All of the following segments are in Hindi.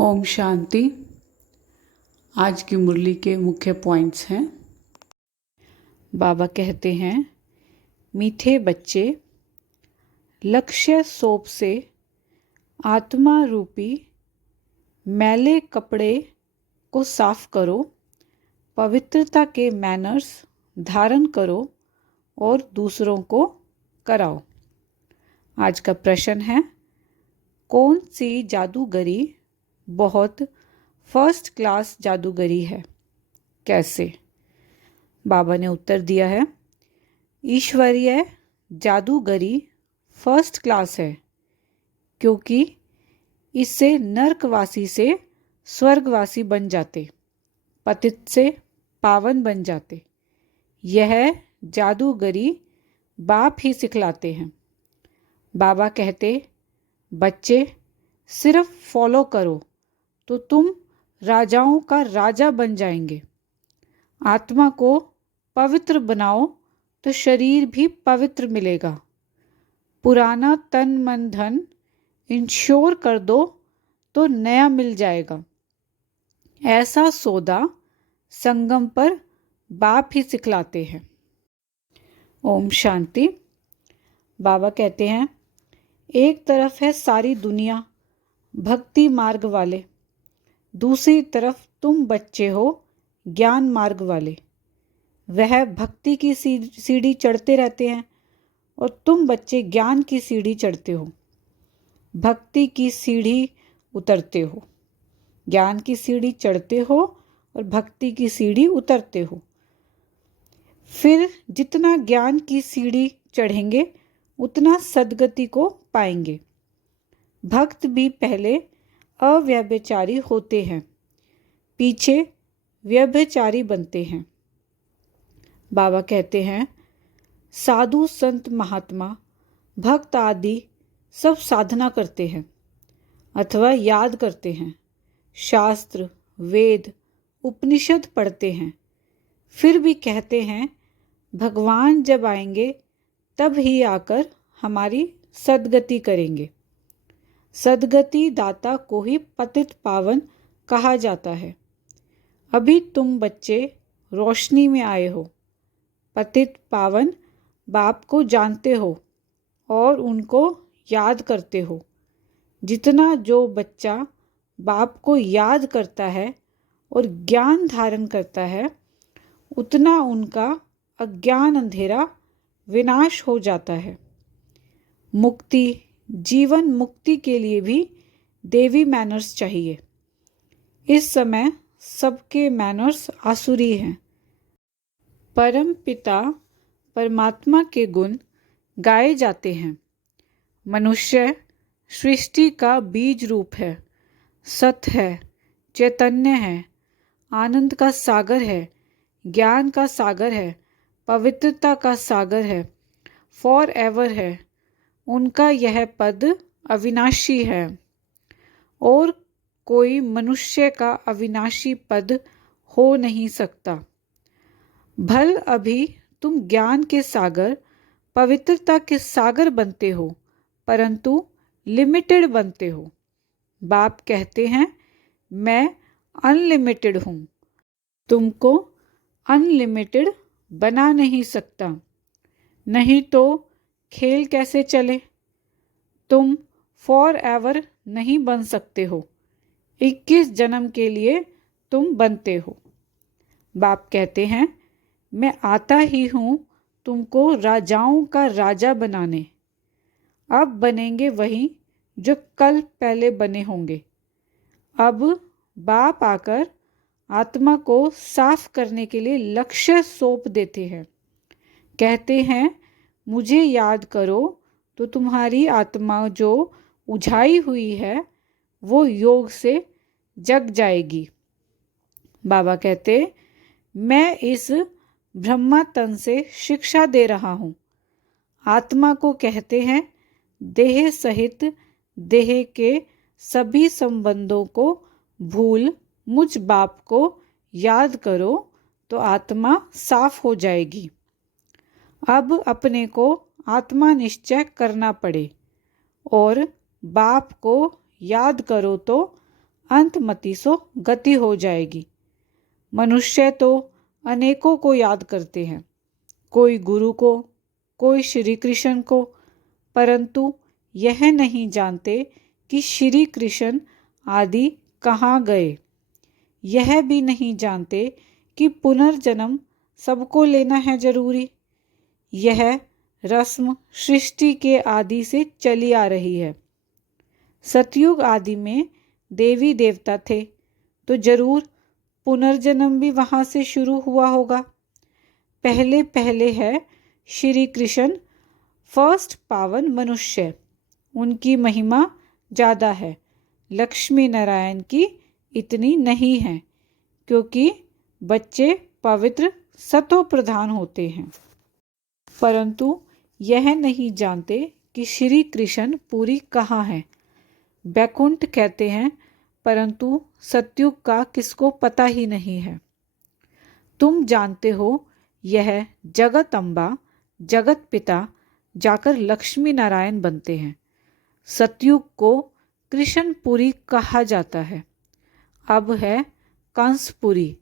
ओम शांति। आज की मुरली के मुख्य पॉइंट्स हैं। बाबा कहते हैं, मीठे बच्चे, लक्ष्य सोप से आत्मा रूपी मैले कपड़े को साफ करो, पवित्रता के मैनर्स धारण करो और दूसरों को कराओ। आज का प्रश्न है, कौन सी जादूगरी बहुत फर्स्ट क्लास जादूगरी है? कैसे? बाबा ने उत्तर दिया है, ईश्वरीय जादूगरी फर्स्ट क्लास है, क्योंकि इससे नरकवासी से स्वर्गवासी बन जाते, पतित से पावन बन जाते। यह जादूगरी बाप ही सिखलाते हैं। बाबा कहते, बच्चे सिर्फ फॉलो करो तो तुम राजाओं का राजा बन जाएंगे। आत्मा को पवित्र बनाओ तो शरीर भी पवित्र मिलेगा। पुराना तन मन धन इंश्योर कर दो तो नया मिल जाएगा। ऐसा सौदा संगम पर बाप ही सिखलाते हैं। ओम शांति। बाबा कहते हैं, एक तरफ है सारी दुनिया भक्ति मार्ग वाले, दूसरी तरफ तुम बच्चे हो ज्ञान मार्ग वाले। वह भक्ति की सीढ़ी चढ़ते रहते हैं और तुम बच्चे ज्ञान की सीढ़ी चढ़ते हो, भक्ति की सीढ़ी उतरते हो। ज्ञान की सीढ़ी चढ़ते हो और भक्ति की सीढ़ी उतरते हो। फिर जितना ज्ञान की सीढ़ी चढ़ेंगे उतना सद्गति को पाएंगे। भक्त भी पहले अव्यभिचारी होते हैं, पीछे व्यभिचारी बनते हैं। बाबा कहते हैं, साधु संत महात्मा भक्त आदि सब साधना करते हैं अथवा याद करते हैं, शास्त्र वेद उपनिषद पढ़ते हैं, फिर भी कहते हैं भगवान जब आएंगे तब ही आकर हमारी सद्गति करेंगे। सद्गति दाता को ही पतित पावन कहा जाता है। अभी तुम बच्चे रोशनी में आए हो, पतित पावन बाप को जानते हो और उनको याद करते हो। जितना जो बच्चा बाप को याद करता है और ज्ञान धारण करता है, उतना उनका अज्ञान अंधेरा विनाश हो जाता है। मुक्ति, जीवन मुक्ति के लिए भी देवी मैनर्स चाहिए। इस समय सबके मैनर्स आसुरी हैं। परम पिता परमात्मा के गुण गाए जाते हैं। मनुष्य सृष्टि का बीज रूप है, सत है, चैतन्य है, आनंद का सागर है, ज्ञान का सागर है, पवित्रता का सागर है, फॉर एवर है। उनका यह पद अविनाशी है और कोई मनुष्य का अविनाशी पद हो नहीं सकता। भल अभी तुम ज्ञान के सागर, पवित्रता के सागर बनते हो, परंतु लिमिटेड बनते हो। बाप कहते हैं, मैं अनलिमिटेड हूँ, तुमको अनलिमिटेड बना नहीं सकता, नहीं तो खेल कैसे चले। तुम फॉर एवर नहीं बन सकते हो, 21 जन्म के लिए तुम बनते हो। बाप कहते हैं, मैं आता ही हूँ तुमको राजाओं का राजा बनाने। अब बनेंगे वही जो कल पहले बने होंगे। अब बाप आकर आत्मा को साफ करने के लिए लक्ष्य सौंप देते हैं। कहते हैं, मुझे याद करो तो तुम्हारी आत्मा जो उझाई हुई है वो योग से जग जाएगी। बाबा कहते, मैं इस ब्रह्मा तन से शिक्षा दे रहा हूँ। आत्मा को कहते हैं, देह सहित देह के सभी संबंधों को भूल मुझ बाप को याद करो तो आत्मा साफ हो जाएगी। अब अपने को आत्मा निश्चय करना पड़े और बाप को याद करो तो अंतमति सो गति हो जाएगी। मनुष्य तो अनेकों को याद करते हैं, कोई गुरु को, कोई श्री कृष्ण को, परंतु यह नहीं जानते कि श्री कृष्ण आदि कहाँ गए। यह भी नहीं जानते कि पुनर्जन्म सबको लेना है जरूरी। यह रस्म सृष्टि के आदि से चली आ रही है। सतयुग आदि में देवी देवता थे तो जरूर पुनर्जन्म भी वहाँ से शुरू हुआ होगा। पहले पहले है श्री कृष्ण फर्स्ट पावन मनुष्य, उनकी महिमा ज़्यादा है। लक्ष्मी नारायण की इतनी नहीं है, क्योंकि बच्चे पवित्र सतो प्रधान होते हैं। परंतु यह नहीं जानते कि श्री कृष्ण पुरी कहाँ है। बैकुंठ कहते हैं, परंतु सतयुग का किसको पता ही नहीं है। तुम जानते हो यह जगत अम्बा, जगत पिता जाकर लक्ष्मी नारायण बनते हैं। सतयुग को कृष्णपुरी कहा जाता है। अब है कंसपुरी,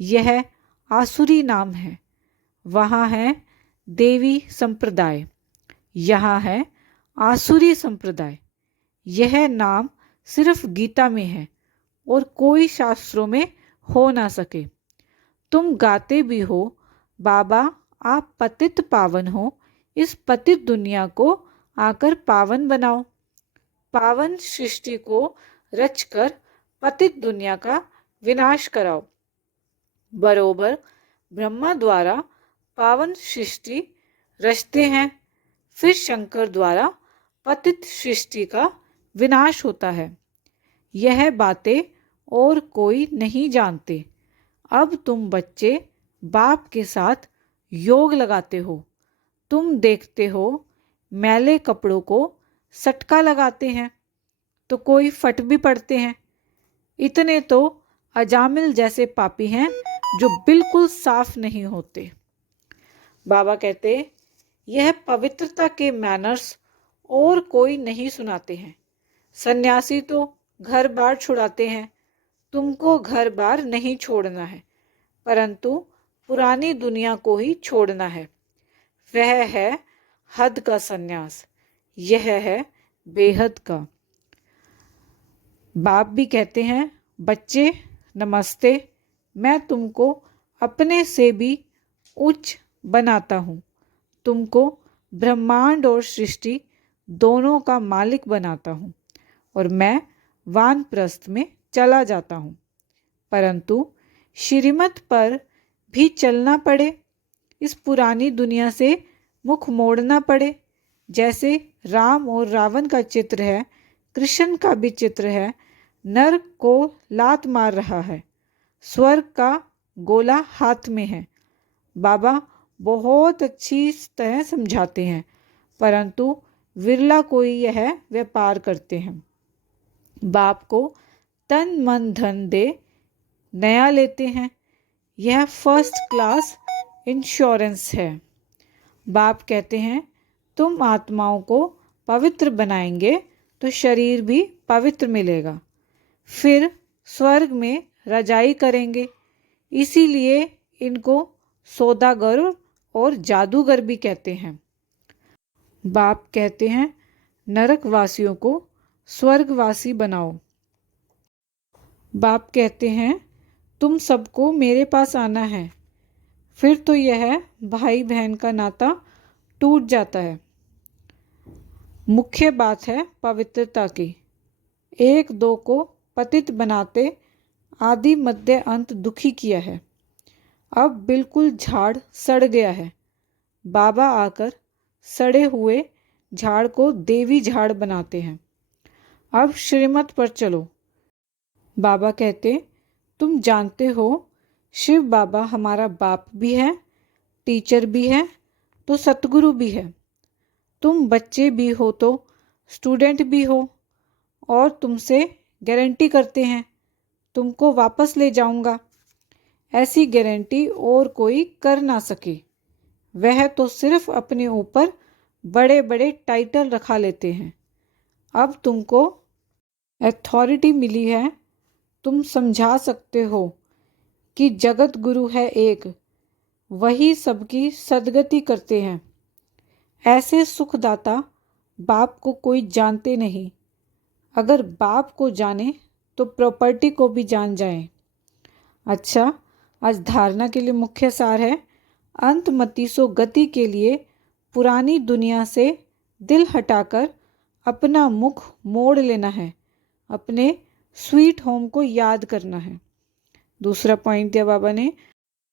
यह आसुरी नाम है। वहाँ है देवी संप्रदाय, यहाँ है आसुरी संप्रदाय। यह नाम सिर्फ गीता में है और कोई शास्त्रों में हो ना सके। तुम गाते भी हो, बाबा आप पतित पावन हो, इस पतित दुनिया को आकर पावन बनाओ। पावन सृष्टि को रचकर पतित दुनिया का विनाश कराओ। बरोबर ब्रह्मा द्वारा पावन सृष्टि रचते हैं, फिर शंकर द्वारा पतित सृष्टि का विनाश होता है। यह बातें और कोई नहीं जानते। अब तुम बच्चे बाप के साथ योग लगाते हो। तुम देखते हो मैले कपड़ों को सटका लगाते हैं तो कोई फट भी पड़ते हैं। इतने तो अजामिल जैसे पापी हैं जो बिल्कुल साफ नहीं होते। बाबा कहते, यह पवित्रता के मैनर्स और कोई नहीं सुनाते हैं। सन्यासी तो घर बार छुड़ाते हैं, तुमको घर बार नहीं छोड़ना है, परंतु पुरानी दुनिया को ही छोड़ना है। वह है हद का सन्यास, यह है बेहद का। बाप भी कहते हैं, बच्चे नमस्ते, मैं तुमको अपने से भी उच्च बनाता हूँ। तुमको ब्रह्मांड और सृष्टि दोनों का मालिक बनाता हूँ और मैं वानप्रस्थ में चला जाता हूँ। परंतु श्रीमत पर भी चलना पड़े, इस पुरानी दुनिया से मुख मोड़ना पड़े। जैसे राम और रावण का चित्र है, कृष्ण का भी चित्र है। नर को लात मार रहा है, स्वर्ग का गोला हाथ में है। बाबा बहुत अच्छी तरह समझाते हैं, परंतु विरला कोई यह व्यापार करते हैं। बाप को तन मन धन दे नया लेते हैं, यह फर्स्ट क्लास इंश्योरेंस है। बाप कहते हैं, तुम आत्माओं को पवित्र बनाएंगे तो शरीर भी पवित्र मिलेगा, फिर स्वर्ग में रजाई करेंगे। इसीलिए इनको सौदागर और जादूगर भी कहते हैं। बाप कहते हैं, नरकवासियों को स्वर्गवासी बनाओ। बाप कहते हैं, तुम सबको मेरे पास आना है, फिर तो यह भाई बहन का नाता टूट जाता है। मुख्य बात है पवित्रता की। एक दो को पतित बनाते आदि मध्य अंत दुखी किया है। अब बिल्कुल झाड़ सड़ गया है। बाबा आकर सड़े हुए झाड़ को देवी झाड़ बनाते हैं। अब श्रीमत पर चलो। बाबा कहते, तुम जानते हो शिव बाबा हमारा बाप भी है, टीचर भी है, तो सतगुरु भी है। तुम बच्चे भी हो तो स्टूडेंट भी हो, और तुमसे गारंटी करते हैं तुमको वापस ले जाऊंगा। ऐसी गारंटी और कोई कर ना सके। वह तो सिर्फ अपने ऊपर बड़े बड़े टाइटल रखा लेते हैं। अब तुमको अथॉरिटी मिली है तुम समझा सकते हो कि जगत गुरु है एक, वही सबकी सद्गति करते हैं। ऐसे सुखदाता बाप को कोई जानते नहीं, अगर बाप को जाने तो प्रॉपर्टी को भी जान जाए। अच्छा, आज धारणा के लिए मुख्य सार है, अंतमति सो गति के लिए पुरानी दुनिया से दिल हटाकर अपना मुख मोड़ लेना है, अपने स्वीट होम को याद करना है। दूसरा पॉइंट दिया बाबा ने,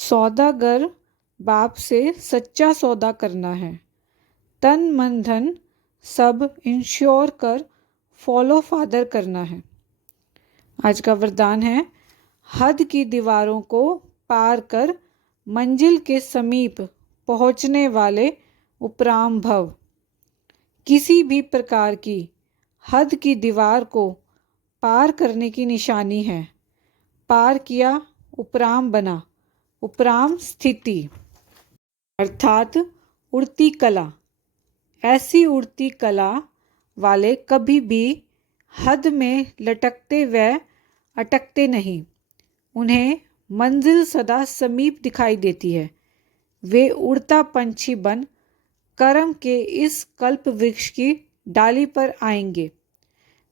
सौदागर बाप से सच्चा सौदा करना है, तन मन धन सब इंश्योर कर फॉलो फादर करना है। आज का वरदान है, हद की दीवारों को पार कर मंजिल के समीप पहुंचने वाले उपराम भव। किसी भी प्रकार की हद की दीवार को पार करने की निशानी है। पार किया उपराम बना, उपराम स्थिति अर्थात उड़ती कला। ऐसी उड़ती कला वाले कभी भी हद में लटकते व अटकते नहीं, उन्हें मंजिल सदा समीप दिखाई देती है। वे उड़ता पंछी बन कर्म के इस कल्प वृक्ष की डाली पर आएंगे।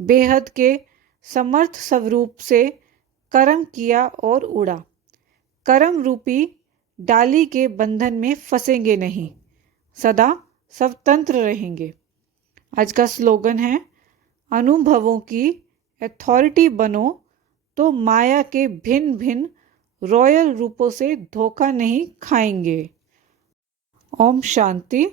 बेहद के समर्थ स्वरूप से कर्म किया और उड़ा, कर्म रूपी डाली के बंधन में फंसेंगे नहीं, सदा स्वतंत्र रहेंगे। आज का स्लोगन है, अनुभवों की अथॉरिटी बनो तो माया के भिन्न भिन्न रॉयल रूपों से धोखा नहीं खाएंगे। ओम शांति।